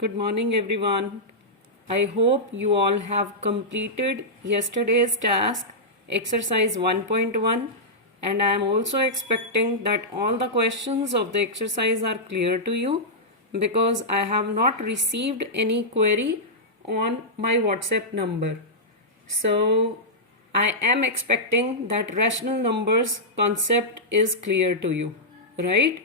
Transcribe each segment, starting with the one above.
Good morning, everyone. I hope you all have completed yesterday's task, exercise 1.1, and I am also expecting that all the questions of the exercise are clear to you because I have not received any query on my WhatsApp number. So I am expecting that rational numbers concept is clear to you, right?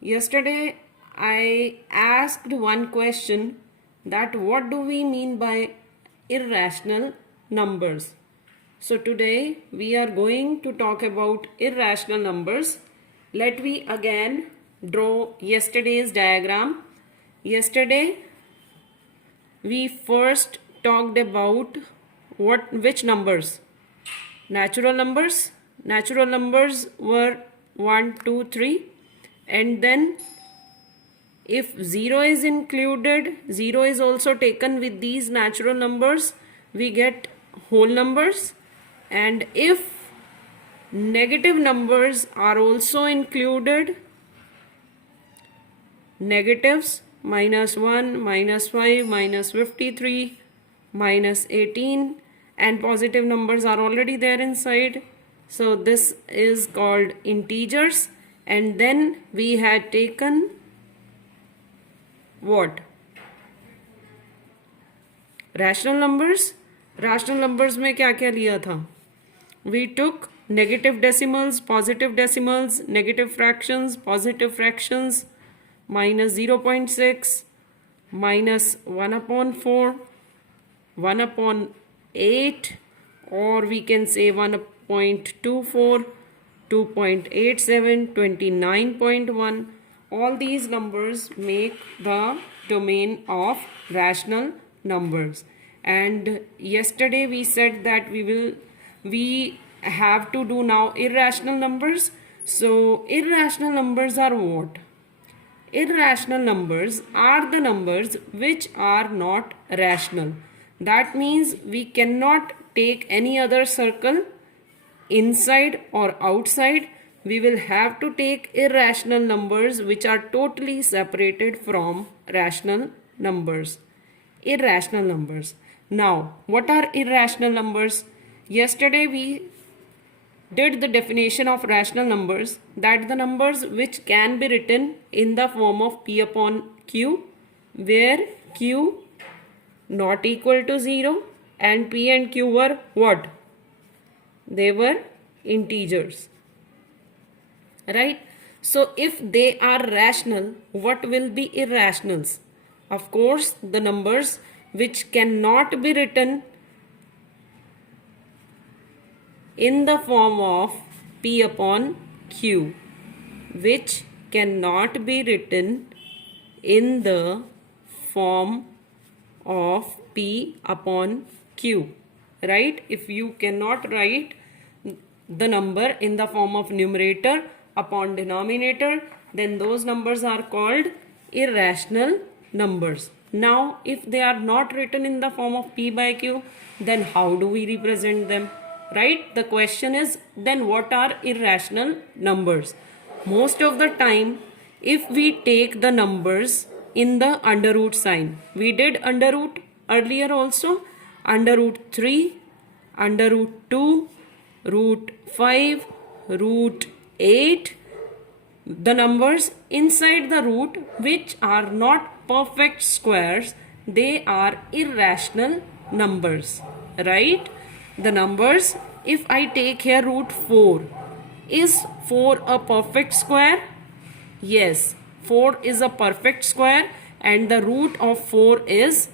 Yesterday I asked one question that what do we mean by irrational numbers. So today we are going to talk about irrational numbers. Let me again draw yesterday's diagram. Yesterday we first talked about which numbers? Natural numbers. Natural numbers were 1, 2, 3, and then if 0 is included, 0 is also taken with these natural numbers, we get whole numbers. And if negative numbers are also included, negatives -1, -5, -53, -18, and positive numbers are already there inside. So this is called integers. And then we had taken what? Rational numbers. Rational numbers में क्या क्या लिया था? We took negative decimals, positive decimals, negative fractions, positive fractions, -0.6, -1/4, 1/8, or we can say 1.24, 2.87, 29.1. All these numbers make the domain of rational numbers. And yesterday we said that we have to do now irrational numbers. So irrational numbers are what? Irrational numbers are the numbers which are not rational. That means we cannot take any other circle inside or outside. We will have to take irrational numbers which are totally separated from rational numbers. Irrational numbers. Now, what are irrational numbers? Yesterday we did the definition of rational numbers, that the numbers which can be written in the form of P upon Q, where Q not equal to 0 and P and Q were what? They were integers. Right? So if they are rational, what will be irrationals? Of course, the numbers which cannot be written in the form of P upon Q, which cannot be written in the form of P upon Q. Right? If you cannot write the number in the form of numerator upon denominator, then those numbers are called irrational numbers. Now, if they are not written in the form of P by Q, then how do we represent them? Right? The question is, then what are irrational numbers? Most of the time, if we take the numbers in the under root sign, we did under root earlier also, under root 3, under root 2, root 5, root 8, the numbers inside the root which are not perfect squares, they are irrational numbers, right? The numbers, if I take here root 4, is 4 a perfect square? Yes, 4 is a perfect square and the root of 4 is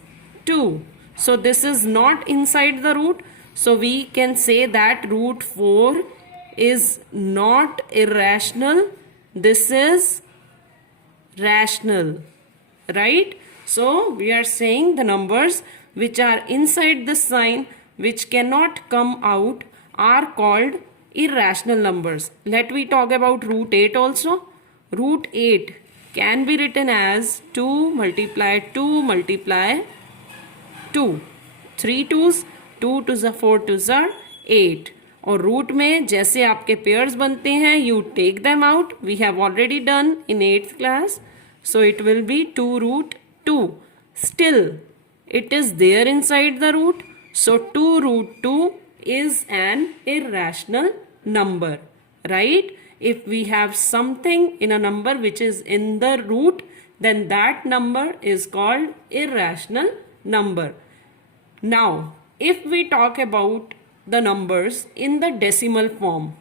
2. So this is not inside the root. So we can say that root 4 is not irrational. This is rational, right? So we are saying the numbers which are inside the sign which cannot come out are called irrational numbers. Let me talk about root 8 also. Root 8 can be written as 2 multiply 2 multiply 2. 3 2s, 2 to the 4 to the 8. और root में जैसे आपके pairs बनते हैं, you take them out. We have already done in 8th class. So it will be 2 root 2. still it is there inside the root. So 2 root 2 is an irrational number, right? If we have something in a number which is in the root, then that number is called irrational number. Now, if we talk about the numbers in the decimal form,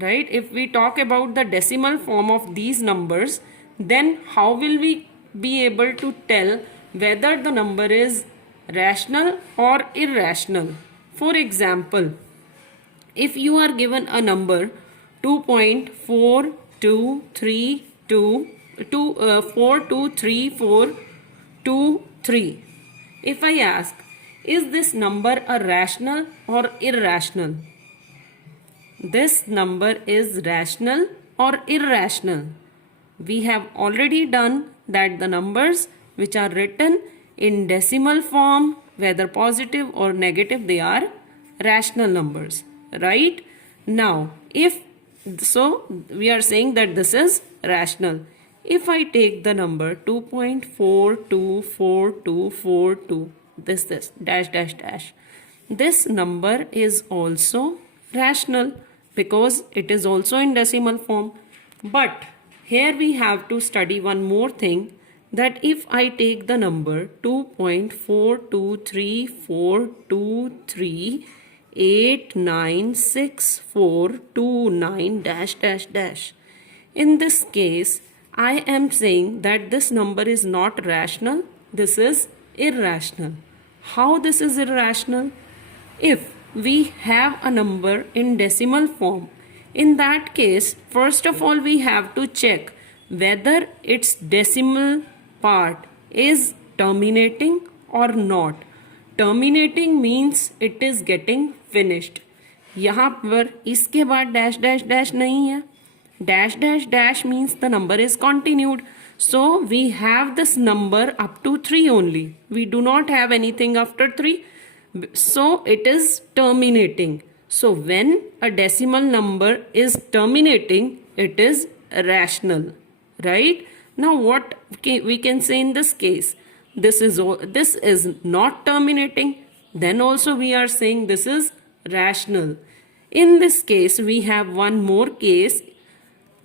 right? If we talk about the decimal form of these numbers, then how will we be able to tell whether the number is rational or irrational? For example, if you are given a number 2.423423, if I ask, is this number a rational or irrational? This number is rational or irrational? We have already done that the numbers which are written in decimal form, whether positive or negative, they are rational numbers, right? Now, if so, we are saying that this is rational. If I take the number 2.424242, this dash dash dash, this number is also rational because it is also in decimal form. But here we have to study one more thing, that if I take the number 2.423423896429 dash dash dash, in this case I am saying that this number is not rational, this is irrational. How this is irrational? If we have a number in decimal form, in that case, first of all we have to check whether its decimal part is terminating or not. Terminating means it is getting finished. यहाँ पर इसके बाद dash dash dash नहीं है. Dash dash dash means the number is continued. So we have this number up to 3 only. We do not have anything after 3. So it is terminating. So when a decimal number is terminating, it is rational, right? Now what we can say in this case? This is not terminating. Then also we are saying this is rational. In this case, we have one more case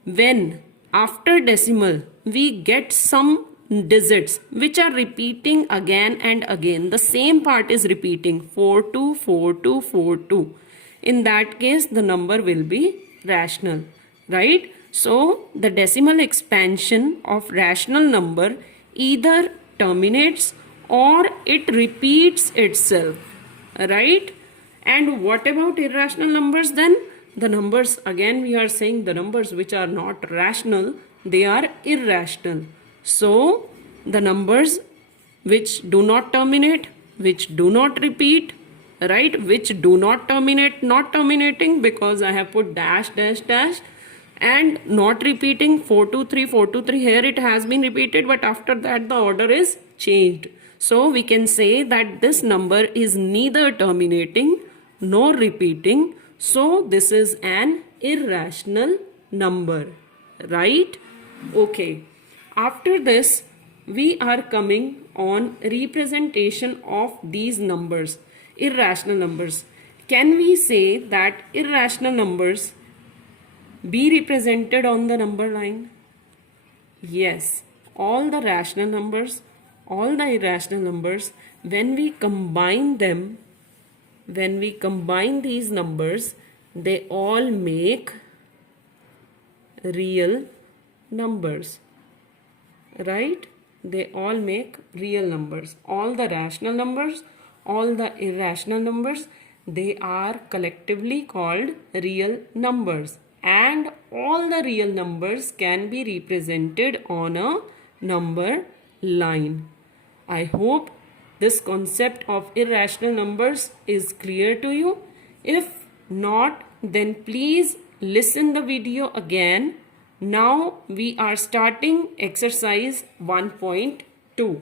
when after decimal we get some digits which are repeating again and again. The same part is repeating 424242. In that case, the number will be rational, right? So the decimal expansion of rational number either terminates or it repeats itself, right? And what about irrational numbers then? The numbers, again we are saying the numbers which are not rational, they are irrational. So the numbers which do not terminate, which do not repeat, right, which do not terminate, not terminating because I have put dash dash dash, and not repeating 423 here it has been repeated, but after that the order is changed. So we can say that this number is neither terminating nor repeating. So this is an irrational number, right? Okay. After this, we are coming on representation of these numbers, irrational numbers. Can we say that irrational numbers be represented on the number line? Yes. All the rational numbers, all the irrational numbers, when we combine them, when we combine these numbers, they all make real numbers, right? They all make real numbers. All the rational numbers, all the irrational numbers, they are collectively called real numbers. And all the real numbers can be represented on a number line. I hope this concept of irrational numbers is clear to you. If not, then please listen the video again. Now we are starting exercise 1.2.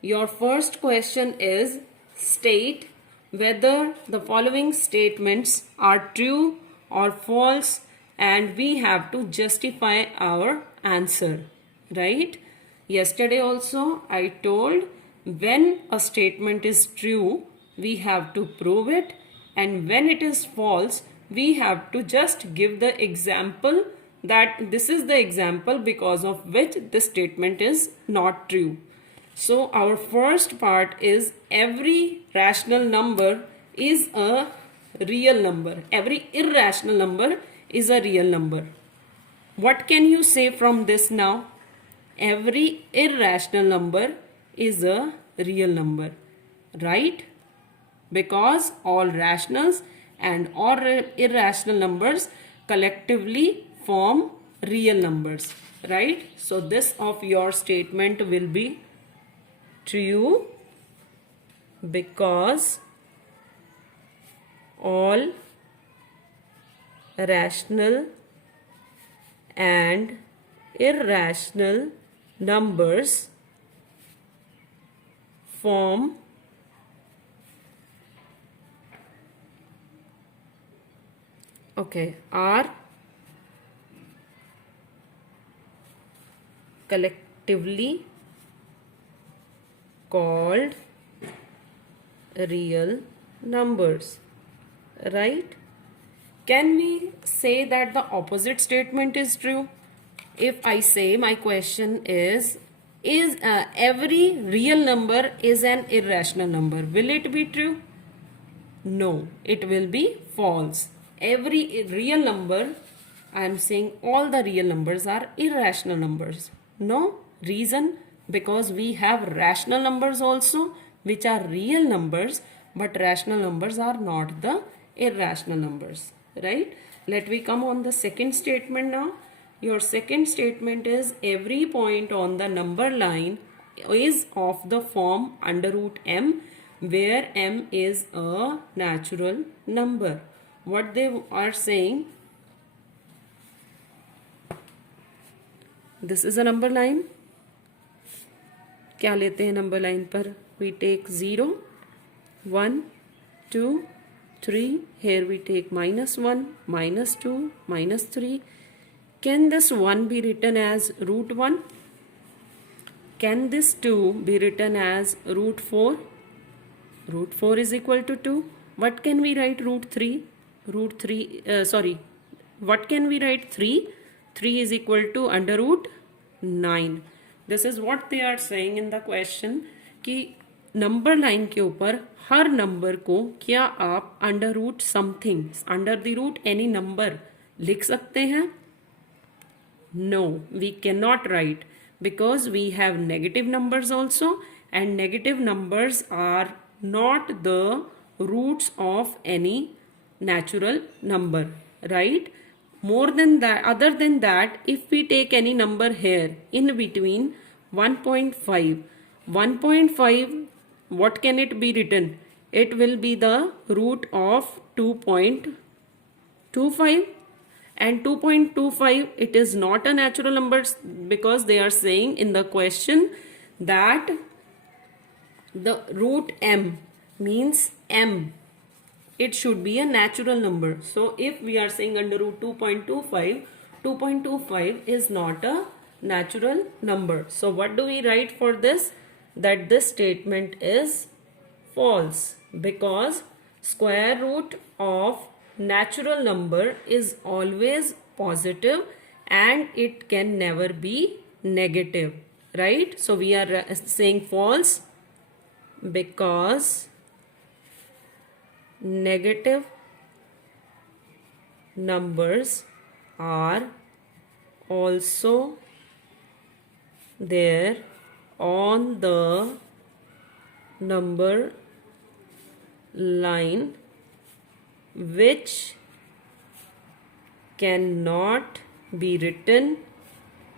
Your first question is, state whether the following statements are true or false, and we have to justify our answer, right? Yesterday also I told when a statement is true, we have to prove it, and when it is false, we have to just give the example that this is the example because of which this statement is not true. So our first part is every rational number is a real number. Every irrational number is a real number. What can you say from this now? Every irrational number is a real number, right? Because all rationals and all irrational numbers collectively form real numbers, right? So this of your statement will be true because all rational and irrational numbers form are collectively called real numbers, right? Can we say that the opposite statement is true? If I say my question is every real number is an irrational number, will it be true? No, it will be false. Every real number, I am saying all the real numbers are irrational numbers. No, reason because we have rational numbers also which are real numbers, but rational numbers are not the irrational numbers, right? Let me come on the second statement now. Your second statement is every point on the number line is of the form under root m, where m is a natural number. What they are saying, this is a number line. क्या लेते हैं number line पर? We take 0, 1, 2, 3. Here we take -1, -2, -3. Can this 1 be written as root 1? Can this 2 be written as root 4? Root 4 is equal to 2. What can we write root 3? What can we write 3? 3 is equal to under root 9. This is what they are saying in the question कि number line के ऊपर हर number को क्या आप under root something, under the root any number लिख सकते हैं? No, we cannot write because we have negative numbers also, and negative numbers are not the roots of any natural number, right? More than that, other than that, if we take any number here in between 1.5, 1.5, what can it be written? It will be the root of 2.25, and 2.25, it is not a natural number because they are saying in the question that the root m means m. It should be a natural number. So if we are saying under root 2.25, 2.25 is not a natural number. So what do we write for this? That this statement is false because square root of natural number is always positive and it can never be negative, right? So we are saying false because negative numbers are also there on the number line which cannot be written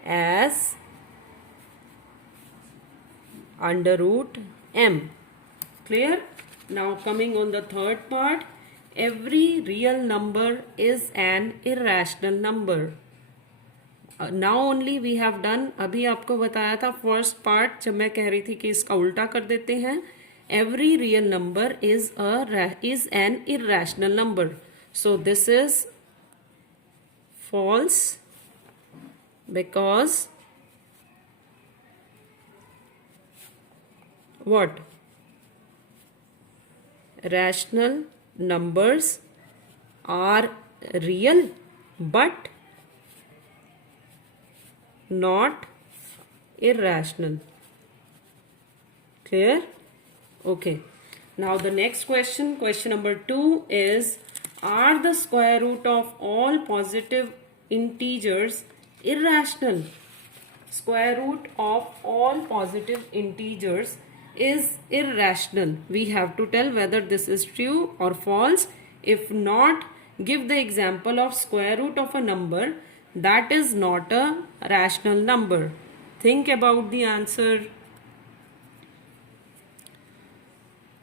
as under root m. Clear? Now coming on the third part, every real number is an irrational number. Now only we have done, अभी आपको बताया था first part जब मैं कह रही थी कि इसका उल्टा कर देते हैं. Every real number is an irrational number. So this is false because what? Rational numbers are real but not irrational. Clear? Okay. Now the next question, question number 2 is, are the square root of all positive integers irrational? Square root of all positive integers is irrational. We have to tell whether this is true or false. If not, give the example of square root of a number that is not a rational number. Think about the answer.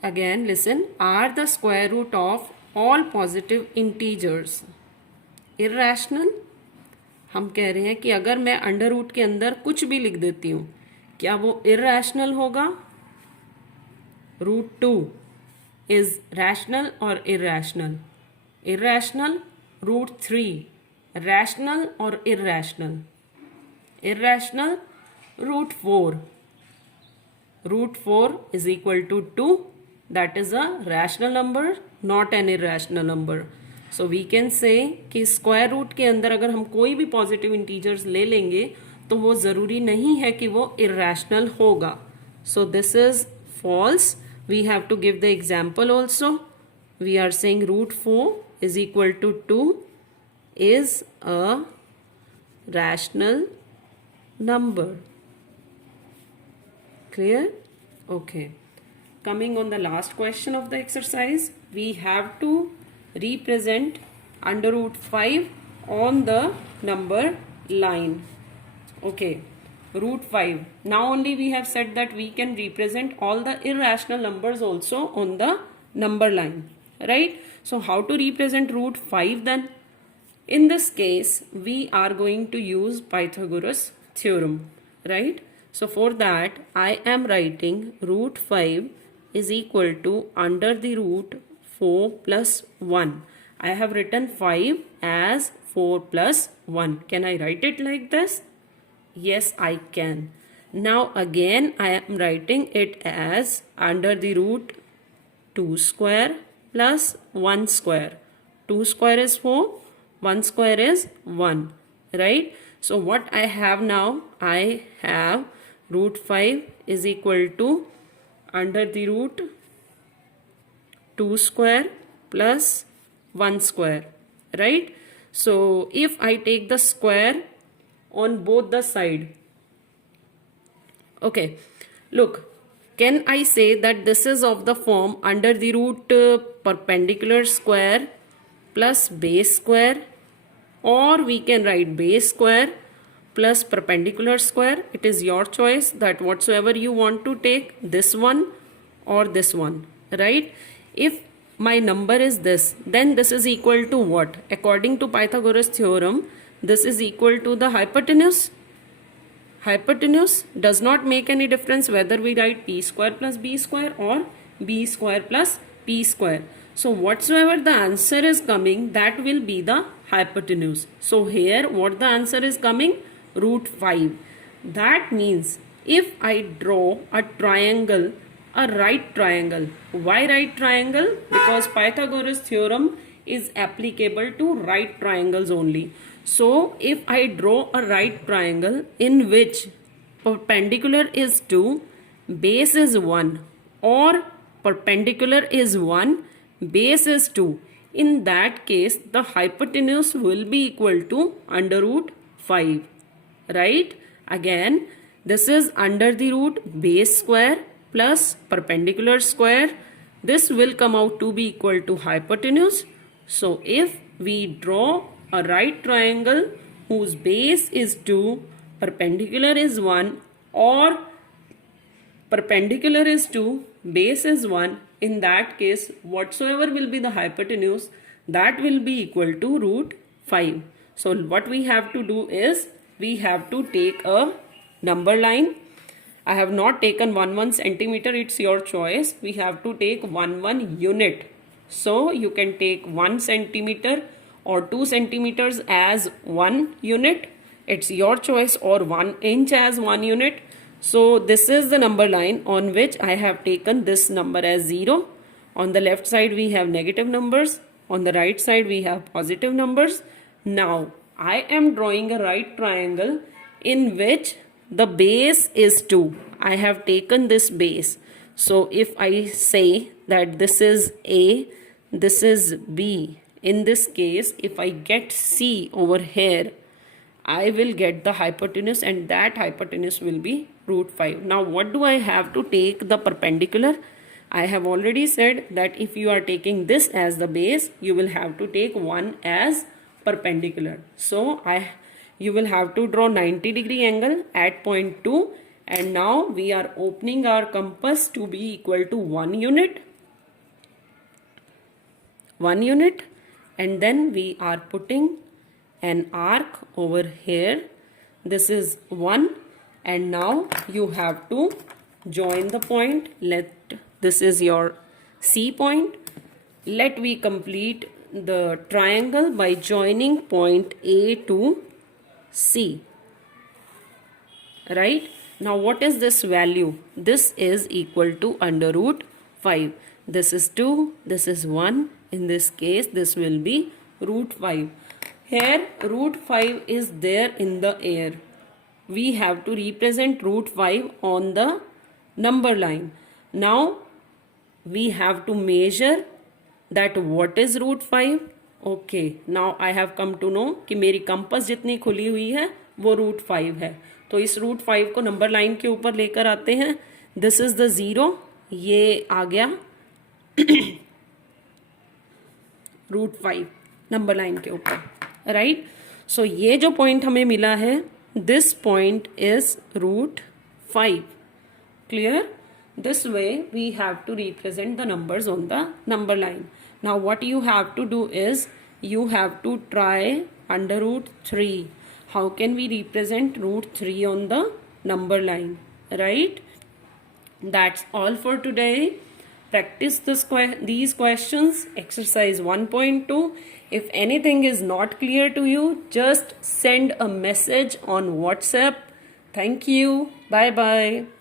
Again, listen. Are the square root of all positive integers irrational? हम कह रहे हैं कि अगर मैं under root के अंदर कुछ भी लिख देती हूँ, क्या वो इरैशनल होगा? रूट 2 इज रैशनल और इरैशनल? इरैशनल. रूट 3 रैशनल और irrational? Irrational. Root 4. Root 4 is equal to 2. That is a rational number, not an irrational number. So we can say कि स्क्वायर रूट के अंदर अगर हम कोई भी पॉजिटिव इंटीजर्स ले लेंगे तो वो ज़रूरी नहीं है कि वो इरैशनल होगा. So this is false. We have to give the example also. We are saying root 4 is equal to 2 is a rational number. Clear? Okay. Coming on the last question of the exercise, we have to represent under root 5 on the number line. Okay, root 5. Now only we have said that we can represent all the irrational numbers also on the number line, right? So how to represent root 5 then? In this case, we are going to use Pythagoras theorem, right? So for that, I am writing root 5 is equal to under the root 4 plus 1. I have written 5 as 4 plus 1. Can I write it like this? Yes, I can. Now again, I am writing it as under the root 2 square plus 1 square. 2 square is 4, 1 square is 1, right? So what I have now, I have root 5 is equal to under the root 2 square plus 1 square, right? So if I take the square on both the side, okay, look, can I say that this is of the form under the root perpendicular square plus base square, or we can write base square plus perpendicular square? It is your choice that whatsoever you want to take, this one or this one, right? If my number is this, then this is equal to what? According to Pythagoras theorem, this is equal to the hypotenuse. Hypotenuse does not make any difference whether we write p square plus b square or b square plus p square. So whatsoever the answer is coming, that will be the hypotenuse. So here what the answer is coming? Root 5. That means if I draw a triangle, a right triangle. Why right triangle? Because Pythagoras theorem is applicable to right triangles only. So if I draw a right triangle in which perpendicular is 2, base is 1, or perpendicular is 1, base is 2, in that case the hypotenuse will be equal to under root 5, right? Again, this is under the root base square plus perpendicular square. This will come out to be equal to hypotenuse. So if we draw a right triangle whose base is 2, perpendicular is 1, or perpendicular is 2, base is 1, in that case whatsoever will be the hypotenuse, that will be equal to root 5. So what we have to do is we have to take a number line. I have not taken 1 centimeter, it's your choice. We have to take 1 unit. So you can take 1 centimeter or 2 centimeters as 1 unit. It's your choice, or 1 inch as 1 unit. So this is the number line on which I have taken this number as 0. On the left side we have negative numbers. On the right side we have positive numbers. Now I am drawing a right triangle in which the base is 2. I have taken this base. So if I say that this is A, this is B, in this case if I get C over here, I will get the hypotenuse, and that hypotenuse will be root 5. Now what do I have to take the perpendicular? I have already said that if you are taking this as the base, you will have to take 1 as perpendicular. So you will have to draw 90-degree angle at point 2, and now we are opening our compass to be equal to 1 unit. 1 unit, and then we are putting an arc over here. This is 1, and now you have to join the point. This is your C point. Let we complete the triangle by joining point A to C. Right? Now what is this value? This is equal to under root 5. This is 2, this is 1. In this case, this will be root 5. Here, root 5 is there in the air. We have to represent root 5 on the number line. Now, we have to measure that what is root 5. Okay, now I have come to know कि मेरी compass जितनी खुली हुई है वो root 5 है. तो इस root 5 को नंबर लाइन के ऊपर लेकर आते हैं. This is the 0. ये आ गया रूट 5 नंबर लाइन के ऊपर. राइट. सो ये जो पॉइंट हमें मिला है, this point is root 5. Clear? This way we have to represent the numbers on the number line. Now what you have to do is you have to try under root 3. How can we represent root 3 on the number line? Right? That's all for today. Practice these questions. Exercise 1.2. If anything is not clear to you, just send a message on WhatsApp. Thank you. Bye bye.